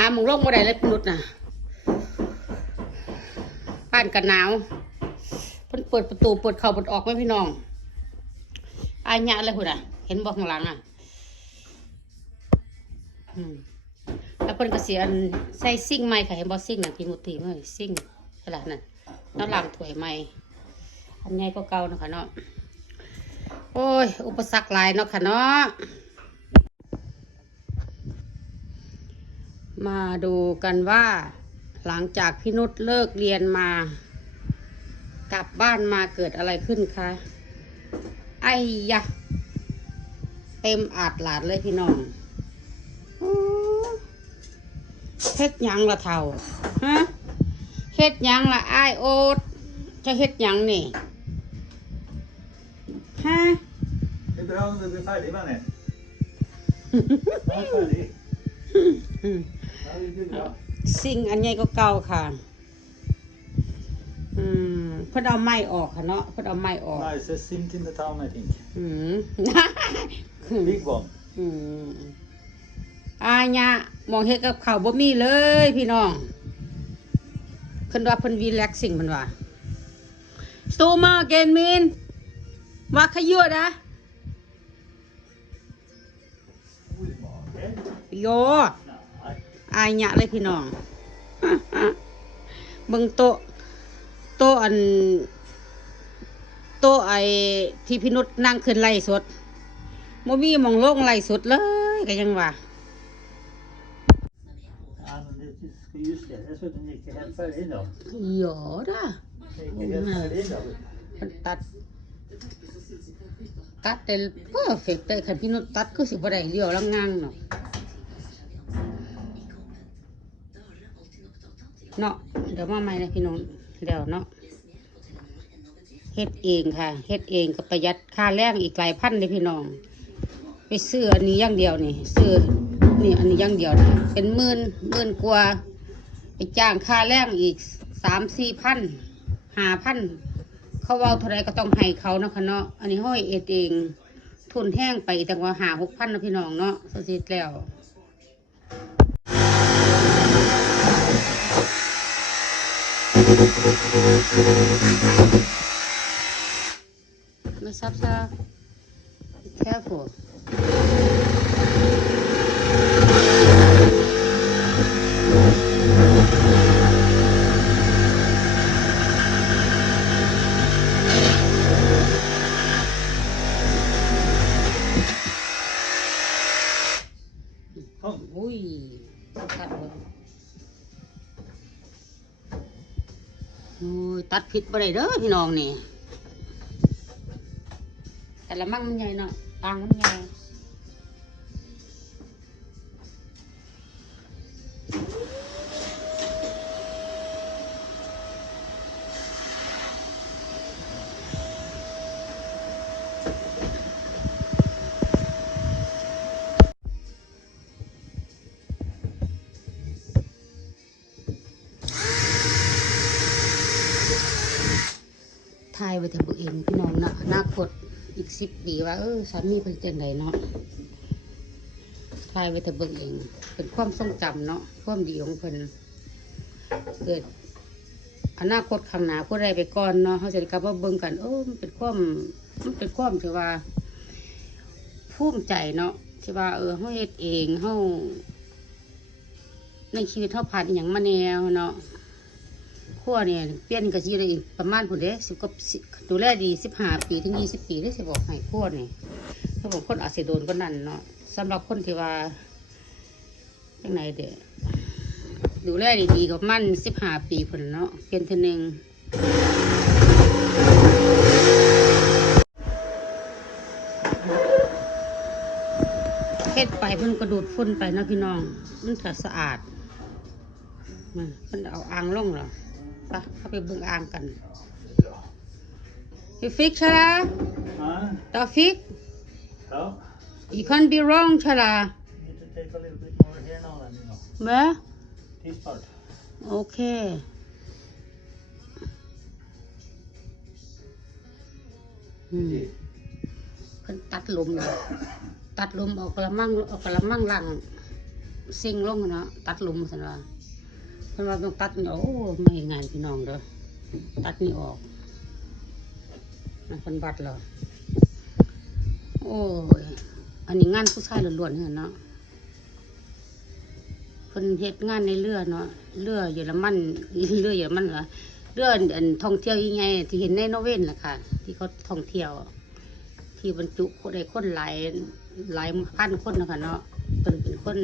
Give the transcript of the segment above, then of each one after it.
หามึงร่องบ่ได้เลยนุดน่ะบ้านกันหนาวเพิ่นเปิดประตูเปิดเข้าเปิดออกไหมพี่น้องอายะเลยหุ่นอะ เห็นบอกข้างหลังอะแล้วเพิ่นก็เสียนใส่ซิ่งใหม่ค่ะเห็นบ่ซิ่งน่ะพี่มุติเมื่อซิ่งขนาดนั้นแล้วล้างถ้วยใหม่อันใหญ่ก็เก่าเนาะคะเนาะโอ้ย อุปสรรคหลายเนาะค่ะเนาะ มาดูกันว่า หลังจากพี่นุชเลิกเรียนมา กลับบ้านมาเกิดอะไรขึ้นคะ ไอ้ยะ เต็มอาดหลาดเลยพี่น้องอู้เฮ็ดหยังละเท่าฮะเฮ็ดหยังละไอายโอ๊ตจะเฮ็ดหยังนี่ฮะ Det är bra om du blir färdig med det. Jag är färdig. อืม Ja, det blir bra. สิ่ งอันใหญ่ก็เก่าค่ะ อืมเพิ่นเอาไม้ออกค่ะเนาะเพิ่นเอาไม้ออก Nice sink in the town, I think. อืม Big one. อืมอาญะมองเฮ็ดกับข้าวบ่มีเลยพี่น้องเพิ่นว่าเพิ่นรีแลกซิ่งเพิ่นว่าสตูมาเกนมินว่าขยัวนะโย Nej. อายะเลยพี่น้องเบิ่งโต๊ะโต๊ะอัน โต๊ะไอ้ที่พี่นุชนั่งขึ้นไล่สดบ่มีหมองโลงไล่สดเลยก็ยังว่า Ja, men det, just det. Dessutom gick det helt färdig då. หยอดะ Det gick helt färdig då. มันตัดตัดแต่เพอร์เฟกต์เลยคันพี่นุชตัดคือสิบ่ได้เดียวแล้วงางเนาะ เนาะเดี๋ยวมาใหม่นะพี่น้องเดี๋ยวเนาะเฮ็ดเองค่ะเฮ็ดเองก็ประหยัดค่าแรงอีกหลายพันเลยพี่น้อง ไปซื้ออันนี้อย่างเดียวนี่ซื้อนี่อันนี้อย่างเดียวเป็นหมื่นหมื่นกว่าไปจ้างค่าแรงอีกสามสี่พันห้าพันเขาเว่าเท่าไรก็ต้องให้เขาเนาะค่ะเนาะอันนี้ห้อยเอ็ดเองทุนแห้งไปแต่ว่าหาหกพันนะพี่น้องเนาะสุดสิแล้ว ไม่ซับซ้า Be careful ตัดผิดไปเลยเด้อพี่น้องนี่ แต่ละมั่งมันใหญ่เนาะตังมันใหญ่ ทายไว้แต่บุเองพี่น้องนาะอนาคตอีกสิบปีว่าเออสามีเป็นจังไดเนาะทายไว้แต่เบิ่งเอง เป็นความทรงจำเนาะความดีของเพิ่นเกิดอนาคตข้างหน้าผู้ใดไปก่อนเนาะเขาจะกลับมาเบิ่งกัน เออมันเป็นความมันเป็นความที่ว่าภูมิใจเนาะที่ว่า เออเฮาเฮ็ดเองเฮาในชีวิตเฮาผ่านอย่างมาแนวเนาะ วเนี่ยเปลี่ยนก็สิได้อีกประมาณพุ่นเด้สิบกับสิดูแลดี15ปีถึง20ปีได้สิบอกให้ครัวนี่ถ้าผมคนอาจสิโดนก็นั่นเนาะสำหรับคนที่ว่าจังไหนเด้ดูแลดีๆกับมั่นสิบห้าปีผลเนาะเปลี่ยนเทอหนึงเฮ็ดไปเพิ่นกระดูดฝุ่นไปนะพี่น้อง มันก็สะอาดมันเอาอ่างลงเหรอ ปะเข้าไปเบิ่งอ่างกันพี่ฟิกชะลา Nej. ตอฟิก Ja. you can't be wrong ชะลา Need to take a little bit more here now then, you know. เมื่อ This part. โอเคอืมเพิ่นตัดลมเลยตัดลมออกกระมังออกกระมังหลังซิ่งลงเนาะตัดหลุมสันว่าเพิ่นว่าต้องตัดนี่โอ้ไม่งานพี่น้องเด้อตัดนี่ออกนะเพิ่นบัดเหรอโอ้ยอันนี้งานผู้ชายล้วนๆเนี่ยเนาะเพิ่นเฮ็ดงานในเรือเนาะเรือเยอรมันเรือเยอรมันเหรอเรืออันท่องเที่ยวยังไงที่เห็นในโนเวนล่ะค่ะ ที่เขาท่องเที่ยว ที่บรรจุคนได้คนหลายหลายพันคนนะคะเนาะเพิ่นเป็นคน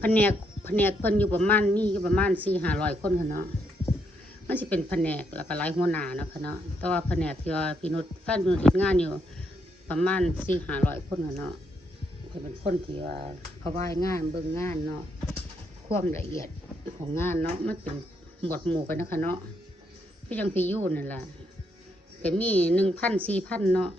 แผนกแผนกเพิ่นอยู่ประมาณมีอยู่ประมาณสี่ห้าร้อยคนค่ะเนาะมันสิเป็นแผนกแล้วก็หลายหัวหน้าเนาะค่ะเนาะแต่ว่าแผนกที่ว่าพี่นุชแฟนพี่นุชเฮ็ดงานอยู่ประมาณสี่ห้าร้อยคนค่ะเนาะเพิ่นเป็นคนที่ว่าเขาว่ายงานเบิ่งงานเนาะความละเอียดของงานเนาะมันเป็นหมวดหมู่กันนะคะเนาะก็ยังพี่ยู่นั่นแหละก็มีหนึ่งพันสี่พันเนาะ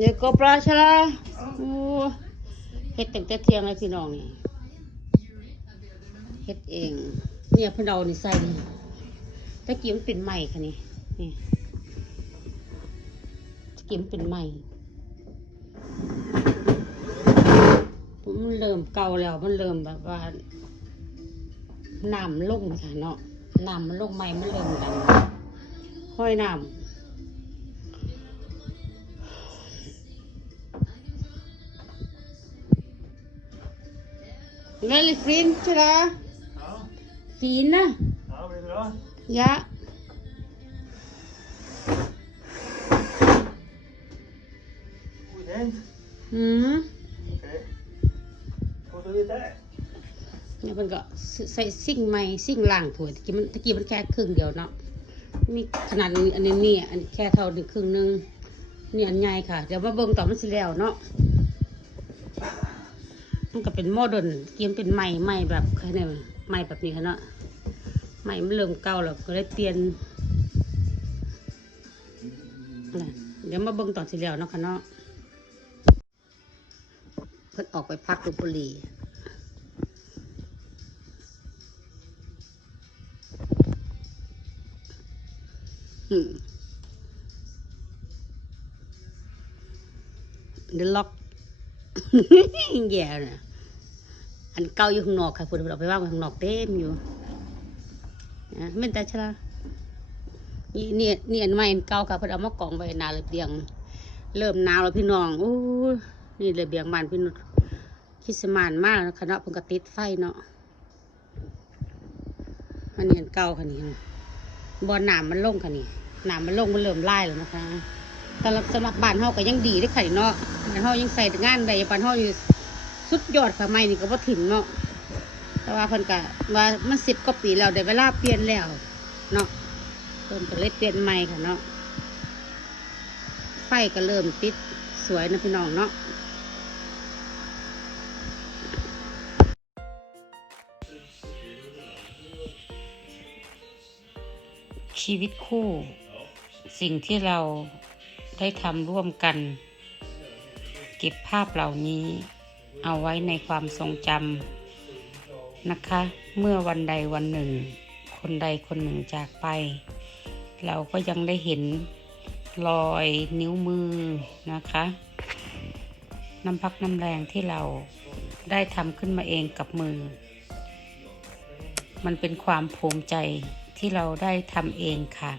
เดี๋ยก็ปลาชะลาโอ้เฮ็ดตั้งแต่เที่ยงเลยพี่น้องนี่เฮ็ดเอง เนี่ยพิ่นเอานี่ใส่นี่ตะกี้มันเป็นใหม่ค่ะนี่นี่ตะกี้มันเป็นใหม่มันเริ่มเก่าแล้วมันเริ่มแบบว่าน้ำลงค่ะเนาะน้ำมันลงใหม่มันเริ่มดังห้อยน้ำ Väldigt fint sådär. Ja, Fina. ja blir det bra? Ja. God Mm. Okej. Vad tog vi där? เนี่ยมันก็ใส่ซิ่งใหม่ซิ่งล่างถั่วตะกี้มันตะกี้มันแค่ครึ่งเดียวเนาะมีขนาดนี้อันนี้เนี่ยอันแค่เท่านี้ครึ่งหนึงเนี่ยอันใหญ่ค่ะ เดี๋ยวมาเบิ่งต่อมันสิแล้วเนาะ มันก็เป็นโมเดิร์นตะกี้มันเป็นใหม่ใหม่แบบแค่ไหนใหม่แบบนี้ค่ะเนาะใหม่มันเริ่มเก่าแล้วก็เลยเปลี่ยนเดี๋ยวมาเบิ่งตอนสิแล้วเนาะค่ะเนาะเพิ่นออกไปพักลพบุรีอืม The lock แย่นะ อันเก่าอยู่ข้างนอกค่ะคุณเอาไปว่างข้างนอกเต็มอยู่นะไม่แต่ชะลานี่นี่นี่อันใหม่อันเก่าค่ะเพิ่นเอามากองไว้หนาระเบียง เริ่มหนาวแล้วพี่น้องโอ้นี่ระเบียงบ้านพี่นุชคริสมานมากนะคณะเพิ่นก็ติดไฟเนาะอันนี้อันเก่าค่ะนี่บ่อน้ำมันลงค่ะนี่น้ำมันลงมันเริ่มไล่แล้วนะคะสำหรับสำหรับบ้านเฮาก็ยังดีได้อค่ะนี่เนาะบ้านเฮายังใส่งานได้บ้านเฮาอยู่ สุดยอดค่ะไม่นี่ก็บ่ถิ่มเนาะแต่ว่าเพิ่นก็ว่ามันสิบกว่าปีแล้วได้เวลาเปลี่ยนแล้วเนาะเพิ่นก็เลยเปลี่ยนใหม่ค่ะเนาะไฟก็เริ่มติดสวยนะพี่น้องเนาะชีวิตคู่ สิ่งที่เราได้ทำร่วมกัน เก็บภาพเหล่านี้ เอาไว้ในความทรงจำนะคะ เมื่อวันใดวันหนึ่ง คนใดคนหนึ่งจากไป เราก็ยังได้เห็นรอยนิ้วมือนะคะ น้ำพักน้ำแรงที่เราได้ทำขึ้นมาเองกับมือ มันเป็นความภูมิใจที่เราได้ทำเองค่ะ